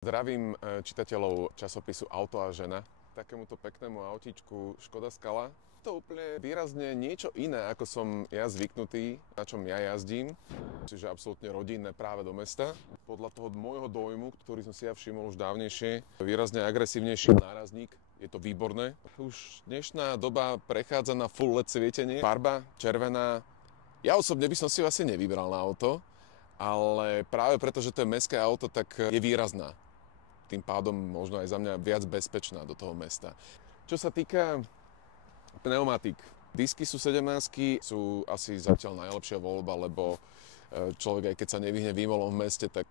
Zdravím čitateľov časopisu Auto a žena. Takémuto peknému autíčku Škoda Scala. To úplne výrazne niečo iné, ako som ja zvyknutý, na čom ja jazdím. Čiže absolútne rodinné práve do mesta. Podľa toho môjho dojmu, ktorý som si ja všimol už dávnejšie, výrazne agresívnejší nárazník. Je to výborné. Už dnešná doba prechádza na full LED svietenie. Farba červená. Ja osobne by som si asi nevybral na auto, ale práve preto, že to je mestské auto, tak je výrazná. Tým pádom možno aj za mňa viac bezpečná do toho mesta. Čo sa týka pneumatik, disky sú 17, sú asi zatiaľ najlepšia voľba, lebo človek aj keď sa nevyhne výmolom v meste, tak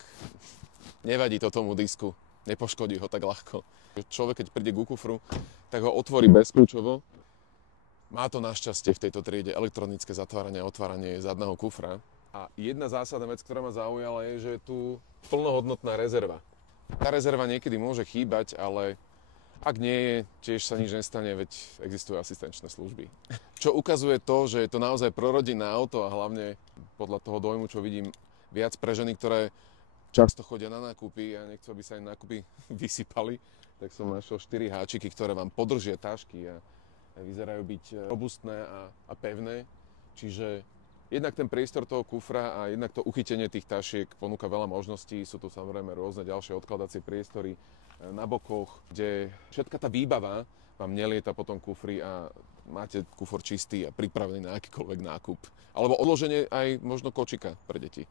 nevadí to tomu disku, nepoškodí ho tak ľahko. Človek keď príde ku kufru, tak ho otvorí bezkľúčovo. Má to našťastie v tejto triede elektronické zatváranie a otváranie zadného kufra. A jedna zásadná vec, ktorá ma zaujala, je, že je tu plnohodnotná rezerva. Tá rezerva niekedy môže chýbať, ale ak nie je, tiež sa nič nestane, veď existujú asistenčné služby. Čo ukazuje to, že je to naozaj prorodinné auto a hlavne podľa toho dojmu, čo vidím, viac pre ženy, ktoré často chodia na nákupy a nechcú, aby sa im nákupy vysypali, tak som našiel 4 háčiky, ktoré vám podržia tašky a vyzerajú byť robustné a pevné. Čiže jednak ten priestor toho kufra a jednak to uchytenie tých tašiek ponúka veľa možností. Sú tu samozrejme rôzne ďalšie odkladacie priestory na bokoch, kde všetka tá výbava vám nelieta po tom kufri a máte kufor čistý a pripravený na akýkoľvek nákup. Alebo odloženie aj možno kočika pre deti.